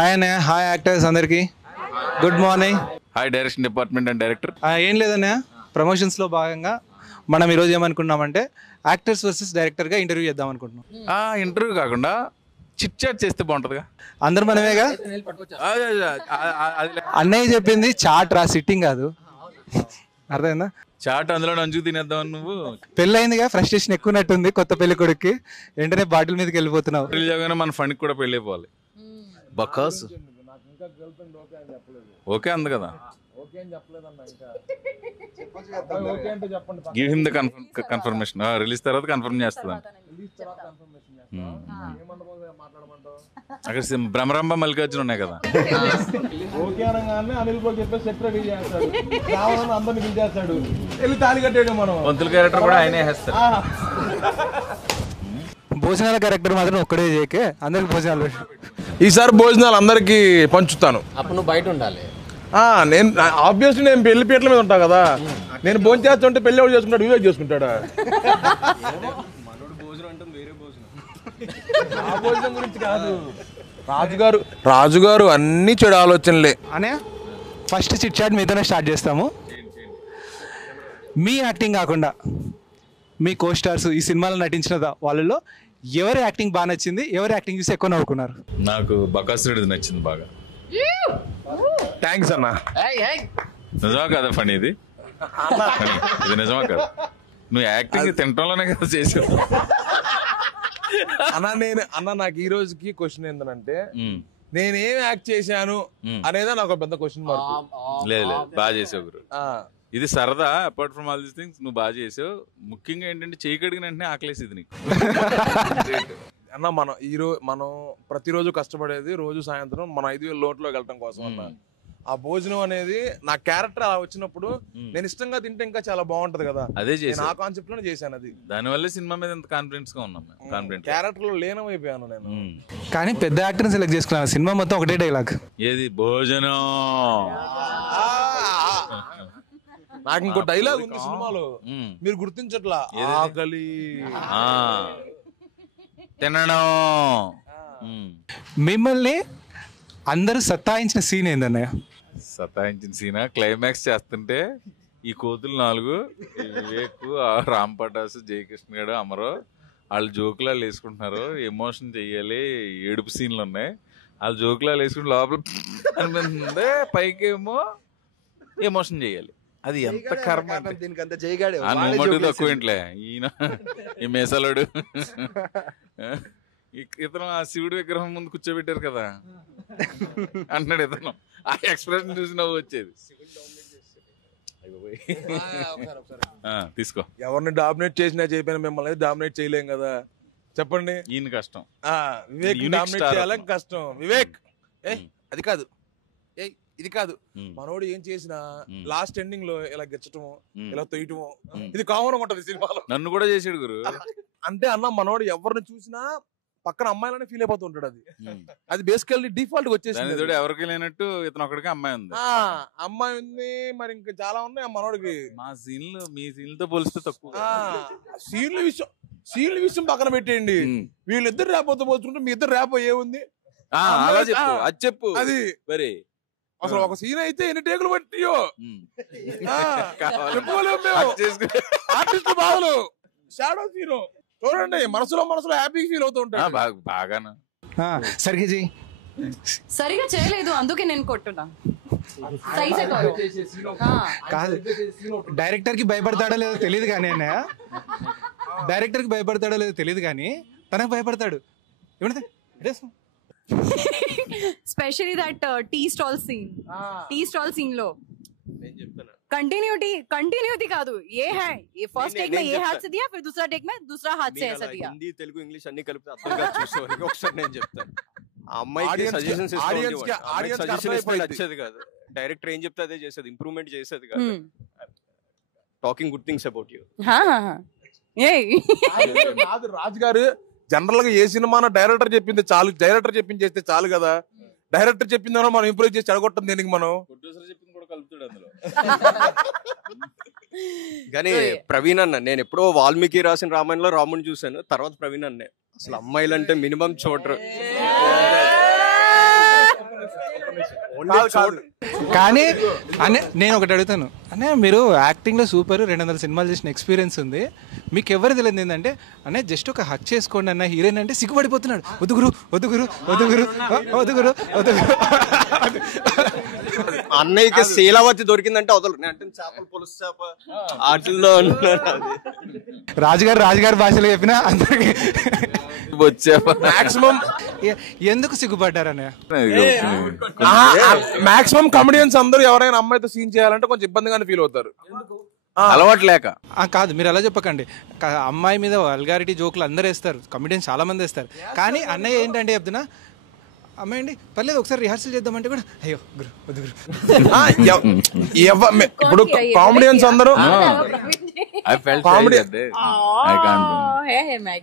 Hi అన్నయ్య, hi actors అందరికీ good morning. Hi direction department and director. ఏం లేదన్నయ్య, ప్రమోషన్స్లో భాగంగా మనం ఈరోజు ఏమనుకున్నామంటే యాక్టర్స్ వర్సెస్ డైరెక్టర్గా ఇంటర్వ్యూ చేద్దాం అనుకుంటున్నాం. ఇంటర్వ్యూ కాకుండా చిట్ చాట్ చేస్తే బాగుంటుందిగా. అందరు మనమేగా. అన్నయ్య చెప్పింది చాట్ రా, సిట్టింగ్ కాదు. అర్థమైందా? చాట్ అందులో నంచుకు తినేద్దాం. నువ్వు పెళ్ళయిందిగా, ఫ్రస్ట్రేషన్ ఎక్కువనట్టుంది కొత్త పెళ్లి కొడుక్కి. వెంటనే బాటిల్ మీదకి వెళ్ళిపోతున్నావు. రిలీజ్ అవగానే మన ఫండ్కి కూడా పెళ్ళి అయిపోవాలి. బకాస్ ఓకే అంది కదా. Give him the confirmation. Release తర్వాత కన్ఫర్మ్ చేస్తుంది. అక్కడ భ్రమరంభ మల్లికార్జున ఉన్నాయి కదా. పంతుల క్యారెక్టర్ కూడా ఆయనే వేస్తాడు. భోజనాల క్యారెక్టర్ మాత్రం ఒక్కడే చేయకే, అందరికి భోజనాలు. ఈసారి భోజనాలు అందరికి పంచుతాను. అప్పుడు నువ్వు బయట ఉండాలి. నేను ఆబ్వియస్లీ నేను పెళ్లి పీటల మీద ఉంటా కదా. నేను భోజనం చేస్తుంటే పెళ్లి ఎవరు చేసుకుంటాడు? వివేక్ చేసుకుంటాడా? భోజనం గురించి కాదు. రాజుగారు అన్ని చెడు ఆలోచనలే. అనే ఫస్ట్ చిట్ చాట్ మీతోనే స్టార్ట్ చేస్తాము. మీ యాక్టింగ్ కాకుండా మీ కో స్టార్స్ ఈ సినిమాలో నటించిన వాళ్ళలో ఎవరి యాక్టింగ్ బాగా నచ్చింది, ఎవరి యాక్టింగ్ చూసి ఎక్కువ నవ్వుకున్నారు? నాకు బకాసురుడిది నచ్చింది బాగా. థ్యాంక్స్ అన్న. నిజమా కదా ఫనీ ఇది? ఇది నిజమా కదా? నువ్వు యాక్టింగ్ తినటంలోనే కదా చేసావు. అన్న నాకు ఈ రోజుకి క్వశ్చన్ ఏంటంటే, నేనేం యాక్ట్ చేశాను అనేదా నాకు పెద్ద క్వశ్చన్ మార్క్. లేదు లేదు, బాగా చేసావు గురు. ఇది సరదా. Apart from all these things నువ్వు బాగా చేసావు. ముఖ్యంగా ఏంటంటే చేయి కడిగిన వెంటనే ఆకలేసేది నీకు. అన్న మనం ప్రతిరోజు కష్టపడేది రోజు సాయంత్రం మన 5,000 లోటులోకి వెళ్ళటం కోసం అన్న. ఆ భోజనం అనేది నా క్యారెక్టర్ అలా వచ్చినప్పుడు నేను ఇష్టంగా తింటే ఇంకా చాలా బాగుంటది కదా. అదే చేసి ఆ కాన్సెప్ట్ లోనే చేశాను. అది దానివల్ల సినిమా మీద ఎంత కాన్ఫిడెన్స్ గా ఉన్నాం. క్యారెక్టర్ లో లీనమైపోయాను నేను. కానీ పెద్ద యాక్టర్ని సెలెక్ట్ చేసుకున్నాను. సినిమా మొత్తం ఒకటే డైలాగ్. ఏది? భోజనం. నాకు ఇంకో డైలాగ్ ఉంది సినిమాలో, మీరు గుర్తించట్లా. ఆకలి, తినడం. మిమ్మల్ని అందరూ సత్తాయించిన సీన్ ఏందన్నయ్య? సతాయించిన సీనా? క్లైమాక్స్ చేస్తుంటే ఈ కోతులు 4 వివేక్, రామ్ పటాస్, జయకృష్ణ గడు, అమరో వాళ్ళు జోకులాలు వేసుకుంటున్నారు. ఎమోషన్ చెయ్యాలి, ఏడుపు సీన్లు ఉన్నాయి. వాళ్ళు జోకులాలు వేసుకుంటే లోపల అనిపిస్తుంది, పైకేమో ఎమోషన్ చెయ్యాలి. అది ఎంత కర్మ. నువ్వు మటుకు తక్కువ ఇంట్లే. ఈయన ఈ మేసాలుడు ఇతను ఆ శివుడి విగ్రహం ముందు కూర్చోబెట్టారు కదా అంటున్నాడు. ఇతను ఆ ఎక్స్ప్రెషన్ చూసి నవ్వు వచ్చేది. తీసుకో. ఎవరిని డామినేట్ చేసినా చెప్పినా మిమ్మల్ని డామినేట్ చేయలేం కదా. చెప్పండి. ఈయన కష్టం. వివేక్ డామినేట్ చేయాలని కష్టం. వివేక్ అది కాదు, ఇది కాదు. మనోడు ఏం చేసినా లాస్ట్ ఎండింగ్ లో ఇలా గెచ్చటము, ఇలా తొయ్యటము, ఇది కామన్ ఉంటది సినిమాలో. నన్ను కూడా చేసాడు గురు. అంటే అన్న మనోడు ఎవరిని చూసినా పక్కన అమ్మాయిలనే ఫీల్ అయిపోతుంటాడు. అది బేసికల్లీ డిఫాల్ట్ వచ్చేసింది. ఎవరికి లేనట్టు ఇతను ఒకడికి అమ్మాయి ఉంది. అమ్మాయి ఉంది, మరి ఇంకా చాలా ఉన్నాయి ఆ మనోడికి. మా సీన్లు మీ సీన్లతో పోలిస్తే తక్కువ. సీన్ల విషయం పక్కన పెట్టేయండి. వీళ్ళిద్దరు ర్యాపోతో పోల్చుకుంటే మీ ఇద్దరు ర్యాపో ఏముంది? అలా చెప్పు, అది చెప్పు. అది మరి అసలు ఒక సీన్ అయితే ఎన్ని టేకులు పట్టియో ఆర్టిస్ట్ బాధలు. షాడో సీన్ చూడండి, మనసులో హ్యాపీ ఫీల్ అవుతూ ఉంటాడు. బాగానా సరిగా చేయలేదు, అందుకే నేను కొట్టున్నా. కాదు, డైరెక్టర్ కి భయపడతాడో లేదో తెలియదు కానీ అన్నయ్య, డైరెక్టర్ కి భయపడతాడో లేదో తెలియదు కానీ తనకు భయపడతాడు. ఏమంటే specially that tea stall scene లో कंटिन्यूटी కాదు. ఏ హై ये फर्स्ट टेक में ये हाथ से दिया, फिर दूसरा टेक में दूसरा हाथ से ऐसा दिया. హిందీ తెలుగు ఇంగ్లీష్ అన్ని కలిపి అర్థం కాదు చూసేవారికి. ఒకసారి నేను చెప్తాను, ఆ అమ్మాయికి సజెషన్స్ నచ్చేది కాదు. డైరెక్టర్ ఏం చెప్తే అదే చేసేది, ఇంప్రూవ్మెంట్ చేసేది కాదు. Talking good things about you. Raju గారు జనరల్ గా ఏ సినిమా డైరెక్టర్ చెప్పింది చాలు, డైరెక్టర్ చెప్పింది చేస్తే చాలు కదా. డైరెక్టర్ చెప్పిందో మనం ఇంప్రూవ్ చేసి చెడగొట్టం దేనికి మనం. కానీ ప్రవీణ్ అన్న, నేను ఎప్పుడో వాల్మీకి రాసిన రామాయణంలో రాముని చూసాను, తర్వాత ప్రవీణ్ అన్నే. అసలు అమ్మాయిలంటే మినిమం చూడరు. కానీ అనే నేను ఒకటి అడుగుతాను అనే, మీరు యాక్టింగ్లో సూపర్, 200 సినిమాలు చేసిన ఎక్స్పీరియన్స్ ఉంది, మీకు ఎవరు తెలియదు ఏంటంటే అనే జస్ట్ ఒక హక్ చేసుకోండి అన్న హీరోయిన్ అంటే సిగ్గుపడిపోతున్నాడు. వదుగురు వదుగురు వదుగురు వదుగురు వదుగురు. అన్నయ్యకి శీలావతి దొరికిందంటే వదలరు. నేను అంటే చేపలు పులుసు చేప వాటిల్లో రాజుగారు భాషలో చెప్పినా అందరికి మాక్సిమం ఎందుకు సిగ్గుపడ్డారు అన్నయ్య? మాక్సిమం కమెడియన్స్ అందరూ ఎవరైనా అమ్మాయితో సీన్ చేయాలంటే కొంచెం ఇబ్బందిగానే ఫీల్ అవుతారు. అలవాటు లేక. కాదు, మీరు అలా చెప్పకండి. అమ్మాయి మీద వల్గారిటీ జోకులు అందరు వేస్తారు, కమెడియన్స్ చాలా మంది వేస్తారు. కానీ అన్నయ్య ఏంటంటే చెప్తున్నా, అమ్మాయి అండి పర్లేదు ఒకసారి రిహార్సల్ చేద్దామంటే కూడా అయ్యో గురు వద్దు గురు. ఇప్పుడు కామెడియన్స్ అందరూ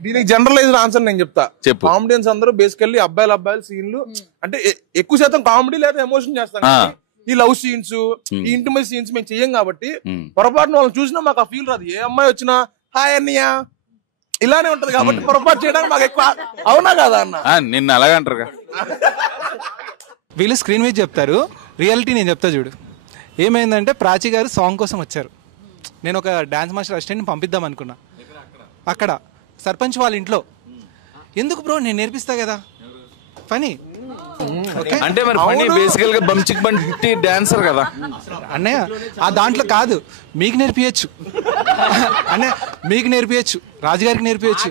దీనికి జనరలైజ్డ్ ఆన్సర్ నేను చెప్తా. కామెడియన్స్ అందరూ బేసికల్లీ అబ్బాయిలు సీన్లు అంటే ఎక్కువ శాతం కామెడీ లేదా ఎమోషన్ చేస్తాం. ఈ లవ్ సీన్స్, ఈ ఇంటిమేట్ సీన్స్ మేము చెయ్యం కాబట్టి పొరపాటున వాళ్ళని చూసినా మాకు ఆ ఫీల్ రాదు. ఏ అమ్మాయి వచ్చినా హాయ్ అన్నయ్య ఇలానే ఉంటది కాబట్టి పొరపాటు చేయడానికి మాకు ఎక్కువ. అవునా కదా అన్న? నిన్న అలాగంటారు. వీళ్ళు స్క్రీన్ మీద చెప్తారు, రియాలిటీ నేను చెప్తా చూడు. ఏమైందంటే ప్రాచి గారు సాంగ్ కోసం వచ్చారు. నేను ఒక డాన్స్ మాస్టర్ అసిస్టెంట్ని పంపిద్దాం అనుకున్నా. అక్కడ సర్పంచ్ వాళ్ళ ఇంట్లో, ఎందుకు బ్రో నేను నేర్పిస్తా కదా పని అంటే మరి ఫనీ బేసికల్ గా బంచిక్ బంటి డాన్సర్ కదా అన్నయ్య. ఆ దాంట్లో కాదు, మీకు నేర్పియచ్చు అన్నయ్య, మీకు నేర్పియచ్చు, రాజుగారికి నేర్పియచ్చు.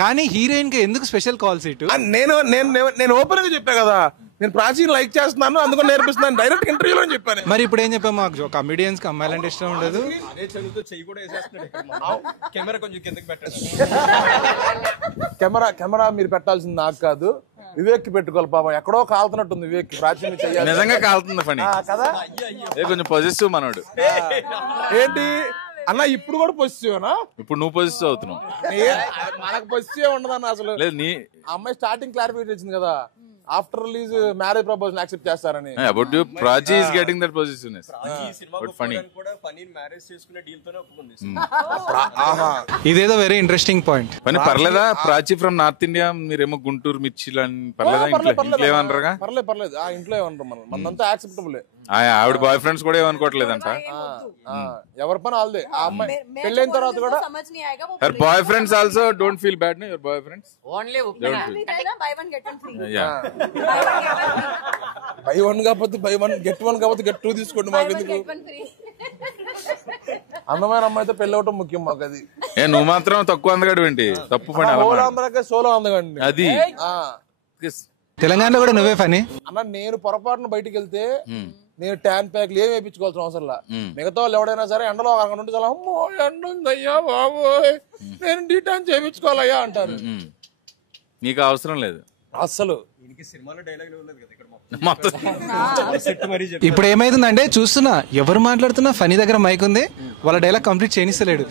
కానీ హీరోయిన్ కి ఎందుకు స్పెషల్ కాల్ సీటు? నేను ఓపెన్ గా చెప్పా కదా, నేను ప్రాచీన లైక్ చేస్తున్నాను అందుకని నేర్పిస్తున్నాను డైరెక్ట్ ఇంటర్వ్యూలో చెప్పాను. మరి ఇప్పుడు ఏం చెప్పాము, మాకు కమెడియన్స్ కి అమ్మాయిలంటే ఇష్టం ఉండదు. కెమెరా మీరు పెట్టాల్సింది నాకు కాదు, వివేక్ పెట్టుకోవాలి. పాపం ఎక్కడో కాలుతున్నట్టుంది వివేక్. ప్రాచీన నిజంగా కాలుతుంది పని కదా, కొంచెం పాజిటివ్ మనోడు. ఏంటి అన్న ఇప్పుడు కూడా పొజిటివ్? ఇప్పుడు నువ్వు పాజిటివ్ అవుతున్నావు. మనకు పొజిటివ్ ఉండదన్న అసలు. లేదు, నీ అమ్మాయి స్టార్టింగ్ క్లారిఫికేషన్ ఇచ్చింది కదా, after release marriage proposal accept చేస్తారని. About you Prachi is getting that పొజిషన్నెస్. బట్ ఫనీ మ్యారేజ్ చేసుకునే డీల్ తోనే ఒప్పుకుంది. ఇదేదో వెరీ ఇంట్రెస్టింగ్ పాయింట్. పని పర్లేదా? ప్రాచి ఫ్రమ్ నార్త్ ఇండియా, మీరేమో గుంటూరు మిర్చిలు అని పర్లేదా? ఇంట్లో ఏమనరుగా? పర్లేదు ఆ ఇంట్లో ఏమన్నారు, మనంతా యాక్సెప్టబుల్. ఆవిడ బాయ్ ఫ్రెండ్స్ కూడా ఏమనుకోవట్లేదంట. ఎవరి పని వాళ్ళదే. ఆ అమ్మాయి పెళ్ళైన తర్వాత కూడా her boy friends also don't feel bad. Your boy friends only buy one get one free. Buy one కాకపోతే బై వన్ గెట్ వన్ కాకపోతే గెట్ 2 తీసుకోండి. మాకు ఎందుకు? అందమైన అమ్మాయితో పెళ్ళి అవటం ముఖ్యం మాకు. అది నువ్వు మాత్రం తక్కువ అందగాడు ఏంటి? తప్పు పని. సోలో అందగాడి అది. తెలంగాణలో కూడా నువ్వే ఫనీ అన్న. నేను పొరపాటున బయటికి వెళ్తే నేను ట్యాన్ ప్యాక్లు ఏమి వేయించుకోవాల్సిన అవసరం లా. మిగతా వాళ్ళు ఎవడైనా సరే ఎండలో అక్కడ ఉంటే చాలా అమ్మో ఎండ ఉందయ్యా బాబోయ్ నేను డీటాన్ చేయించుకోవాలయ్యా అంటారు. నీకు అవసరం లేదు అస్సలు. ఇప్పుడు ఏమైతుందంటే చూస్తున్నా, ఎవరు మాట్లాడుతున్నా ఫనీ దగ్గర మైక్ ఉంది, వాళ్ళ డైలాగ్ కంప్లీట్ చేయనిస్తలేడు.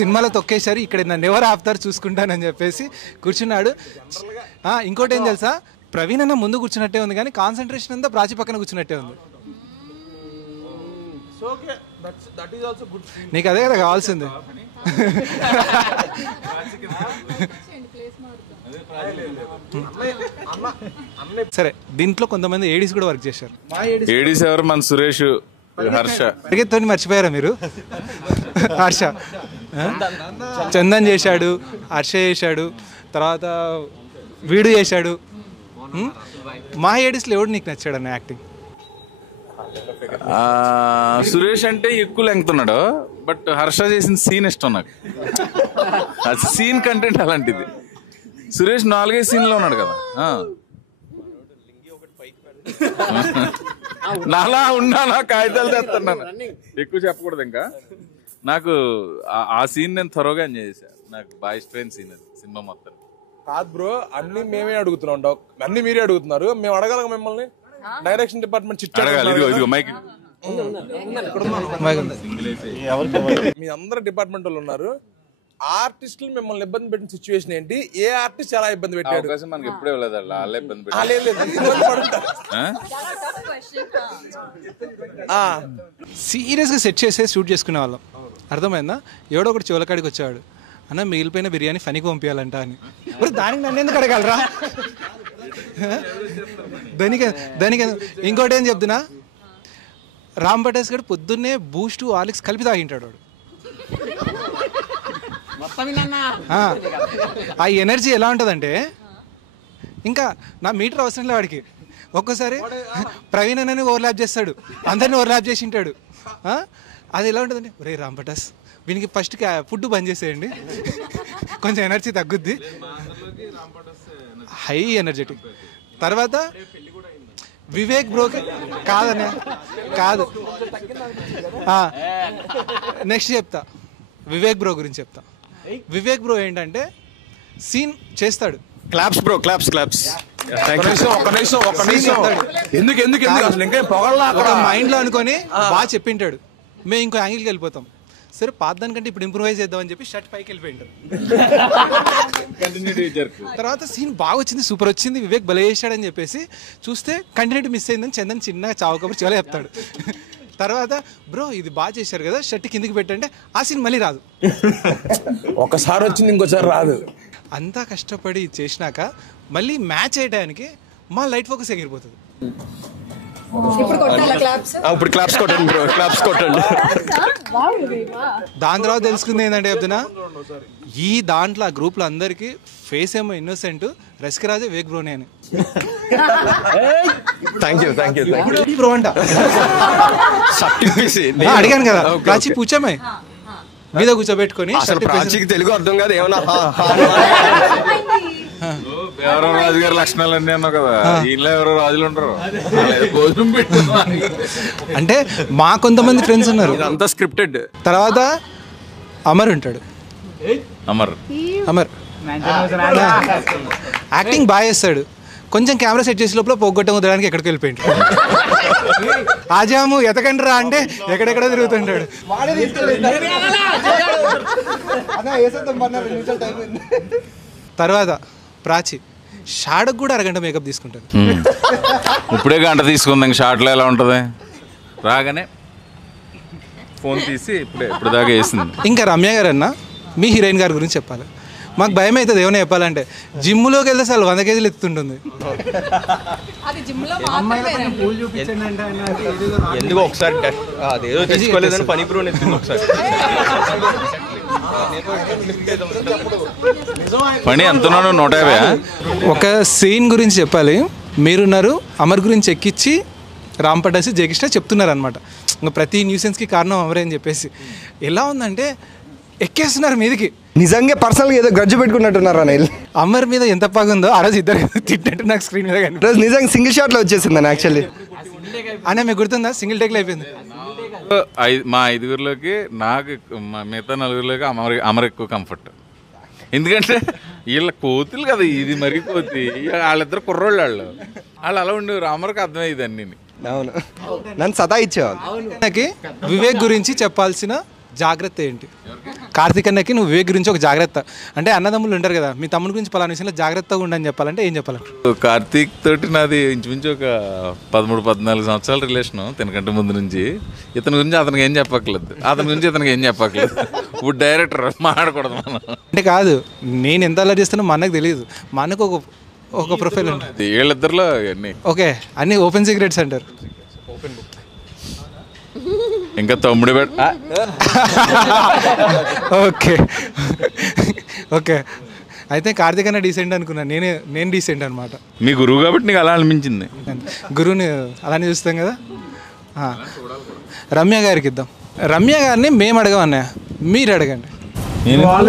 సినిమాలో తొక్కేశారు, ఇక్కడ నన్ను ఎవరు ఆపుతారు చూసుకుంటానని చెప్పేసి కూర్చున్నాడు. ఇంకోటి ఏం తెలుసా, ప్రవీణ్ అన్న ముందు కూర్చున్నట్టే ఉంది కానీ కాన్సన్ట్రేషన్ అంతా ప్రాచి పక్కన కూర్చున్నట్టే ఉంది. నీకు అదే కదా కావాల్సింది. సరే, దీంట్లో కొంతమంది ఏడీస్ కూడా వర్క్ చేశారు. ఏడీస్ ఎవరు? మన సురేష్, హర్ష. పరిగెత్తుని మర్చిపోయారా మీరు? హర్ష, చందన్ చేశాడు, హర్ష చేశాడు, తర్వాత వీడు చేశాడు. మా ఏడీస్లో ఎవడు నీకు నచ్చాడు అన్న యాక్టింగ్? సురేష్ అంటే ఎక్కువ లెంగ్త్ ఉన్నాడు, బట్ హర్ష చేసిన సీన్ ఇష్టం నాకు. సీన్ కంటెంట్ అలాంటిది. సురేష్ 4-5 సీన్లో ఉన్నాడు కదా. నాలా ఉన్నా నా కాగితాలు తెస్తున్నాను, ఎక్కువ చెప్పకూడదు ఇంకా. నాకు ఆ సీన్ నేను త్వరగా ఎంజాయ్ చేశాను. నాకు బాగా ఇష్టమైన సీన్ అది సినిమా మొత్తం. కాదు బ్రో, అన్ని మేమే అడుగుతున్నాం, అన్ని మీరే అడుగుతున్నారు. మేము అడగాల మిమ్మల్ని? డైరెక్షన్ డిపార్ట్మెంట్ మీ అందరు డిపార్ట్మెంట్ వాళ్ళు ఉన్నారు. ఆర్టిస్టులు మిమ్మల్ని ఇబ్బంది పెట్టిన సిచ్యువేషన్ ఏంటి? ఏ ఆర్టిస్ట్ చాలా ఇబ్బంది పెట్టాడు? మనకి ఎప్పుడే ఇబ్బంది సీరియస్ గా సెట్ చేసే షూట్ చేసుకునే వాళ్ళం. అర్థమైందా? ఎవడో ఒకటి చివలకాడికి వచ్చేవాడు, అన్న మిగిలిపోయిన బిర్యానీ ఫనీకి పంపించాలంట అని. దానికి నన్ను ఎందుకు అడగలరా? దానికి ఇంకోటి ఏం చెప్తున్నా, రామ్ పటాస్ గారు పొద్దున్నే బూస్ట్ హార్లిక్స్ కలిపి తాగింటాడు వాడు. ఆ ఎనర్జీ ఎలా ఉంటుందంటే ఇంకా నా మీటర్ అవసరం లేదు వాడికి. ఒక్కోసారి ప్రవీణ్ అని ఓవర్లాప్ చేస్తాడు, అందరినీ ఓవర్లాప్ చేసి ఉంటాడు. అది ఎలా ఉంటుందంటే, ఒరే రామ్ పటాస్ వీనికి ఫస్ట్ ఫుడ్ బంద్ చేసేయండి, కొంచెం ఎనర్జీ తగ్గుద్ది. High energetic. తర్వాత వివేక్ బ్రోకి కాదనే కాదు, నెక్స్ట్ చెప్తా, వివేక్ బ్రో గురించి చెప్తా. వివేక్ బ్రో ఏంటంటే సీన్ చేస్తాడు, క్లాప్స్ బ్రో, క్లాప్స్. ఒక మైండ్ లో అనుకొని బాగా చెప్పింటాడు, మేము ఇంకో యాంగిల్కి వెళ్ళిపోతాం. సరే పాత దానికంటే ఇప్పుడు ఇంప్రూవైజ్ చేద్దామని చెప్పి షర్ట్ పైకి వెళ్ళిపోయింటారు. తర్వాత సీన్ బాగా వచ్చింది, సూపర్ వచ్చింది, వివేక్ భలే చేశాడని చెప్పేసి చూస్తే కంటిన్యూటీ మిస్ అయిందని చందన్ చిన్నగా చావు కబురు చాలా చెప్తాడు. తర్వాత బ్రో ఇది బాగా చేశారు కదా, షర్ట్ కిందికి పెట్టంటే ఆ సీన్ మళ్ళీ రాదు. ఒకసారి వచ్చింది ఇంకోసారి రాదు. అంతా కష్టపడి చేసినాక మళ్ళీ మ్యాచ్ అయ్యడానికి మా లైట్ ఫోకస్ ఎగిరిపోతుంది. ఇప్పుడు క్లాప్స్ కొట్టండి బ్రో, క్లాప్స్ కొట్టండి. దాని తర్వాత తెలుసుకుంది ఏంటంటే చెప్తున్నా, ఈ దాంట్లో ఆ గ్రూప్ లో అందరికి ఫేస్ ఏమో ఇన్నోసెంట్, రసికరాజే వివేక్ బ్రోనే అని. థ్యాంక్ యూ బ్రో అంట అడిగాను కదా, ప్రాచి పూచామే మీద కూర్చోబెట్టుకొని. ప్రాచీకి తెలుగు అర్థం కాదు ఏమన్నా. ఎవరో రాజుగారి లక్షణాలు అన్నీ అన్నావు కదా, ఇంట్లో ఎవరో రాజులు ఉంటారు. భోజనం పెట్టు అంటే మా కొంతమంది ఫ్రెండ్స్ ఉన్నారు, అంతా స్క్రిప్టెడ్. తర్వాత అమర్ ఉంటాడు, అమర్ యాక్టింగ్ బాగా చేస్తాడు. కొంచెం కెమెరా సెట్ చేసే లోపల పోగొట్టం వదలడానికి ఎక్కడికి వెళ్ళిపోయింటాడు. ఆజాము ఎతకండి రా అంటే ఎక్కడెక్కడ తిరుగుతుంటాడు. తర్వాత ప్రాచి షాడకు కూడా అరగంట మేకప్ తీసుకుంటాడు. ఇప్పుడే గంట తీసుకుంది, ఇంక షార్ట్లో ఎలా ఉంటుంది? రాగానే ఫోన్ తీసి ఇప్పుడు దాకా వేసింది. ఇంకా రమ్య గారు అన్న మీ హీరోయిన్ గారి గురించి చెప్పాలి. మాకు భయం అవుతుంది ఏమైనా చెప్పాలంటే, జిమ్లోకి వెళ్తే అసలు 100 కేజీలు ఎత్తుంటుంది. ఎందుకో ఒకసారి అదేదో తెచ్చుకోలేదని పని బ్రో ఎత్తుంది ఒకసారి. పని ఎంత 150. ఒక సీన్ గురించి చెప్పాలి. మీరున్నారు, అమర్ గురించి ఎక్కించి రామ్ పటాస్ జయకృష్ణ చెప్తున్నారు అనమాట. ఇంకా ప్రతి న్యూసెన్స్కి కారణం అమరే అని చెప్పేసి. ఎలా ఉందంటే ఎక్కేస్తున్నారు మీదికి. నిజంగా పర్సనల్గా ఏదో గజ్జు పెట్టుకున్నట్టున్నారు అనిల్. అమర్ మీద ఎంత పగుందో ఆ రోజు ఇద్దరు తిట్టినట్టు నాకు స్క్రీన్ మీద కానీ రోజు నిజంగా సింగిల్ షాట్లో వచ్చేసిందని యాక్చువల్లీ. అనే మీకు గుర్తుందా, సింగిల్ టేక్లో అయిపోయింది. మా 5గురిలోకి నాకు మిగతా 4గురిలోకి అమర్ ఎక్కువ కంఫర్ట్. ఎందుకంటే వీళ్ళ కోతులు కదా, ఇది మరీ కోతి, వాళ్ళిద్దరు కుర్రోళ్ళు, వాళ్ళు అలా ఉండేవారు. అమర్కి అర్థమయ్యేది అన్నీ. అవును, నన్ను సదా ఇచ్చేవాళ్ళు. నాకు వివేక్ గురించి చెప్పాల్సిన జాగ్రత్త ఏంటి? కార్తీక్ అన్నకి నువ్వు వివేక్ గురించి ఒక జాగ్రత్త అంటే, అన్నదమ్ములు ఉంటారు కదా, మీ తమ్ముడి గురించి పలానా విషయంలో జాగ్రత్తగా ఉండని చెప్పాలంటే ఏం చెప్పాలంటే? కార్తీక్ తోటి నాది ఇంచుమించు ఒక 13-14 సంవత్సరాల రిలేషను, తినకంటే ముందు నుంచి. ఇతని గురించి అతనికి ఏం చెప్పక్కర్లేదు, అతని గురించి ఇతనికి ఏం చెప్పక్కర్లేదు. ఇప్పుడు డైరెక్టర్ మాట్లాడకూడదు మనం అంటే. కాదు, నేను ఎంత అలా చేస్తానో మా అన్నకు తెలియదు. మా అన్నకు ఒక ప్రొఫైల్ ఉంటుంది, వీళ్ళిద్దరిలో అన్నీ ఓకే అన్ని ఓపెన్ సీక్రెట్స్ అంటారు. ఇంకా తమ్ముడు ఓకే ఓకే అయితే కార్తీక్ అన్న డీసెంట్ అనుకున్నా, నేను డీసెంట్ అనమాట. మీ గురువు కాబట్టి నీకు అలా అనిపించింది. గురువుని అలానే చూస్తాం కదా. రమ్య గారికి ఇద్దాం. రమ్య గారిని మేము అడగమన్నా, మీరు అడగండి.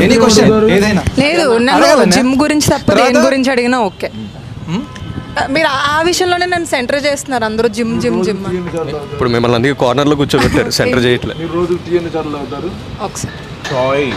ఎనీ క్వశ్చన్ ఏదైనా. లేదు, నన్ను జిమ్ గురించి తప్ప దేని గురించి అడిగినా ఓకే. మీరు ఆ విషయంలోనే నన్ను సెంటర్ చేస్తున్నారు అందరూ, జిమ్ జిమ్ జిమ్. ఇప్పుడు మిమ్మల్ని అందుకే కార్నర్లో కూర్చోబెట్టారు, సెంటర్ చేయట్లేదు. ఒకసారి చాయ్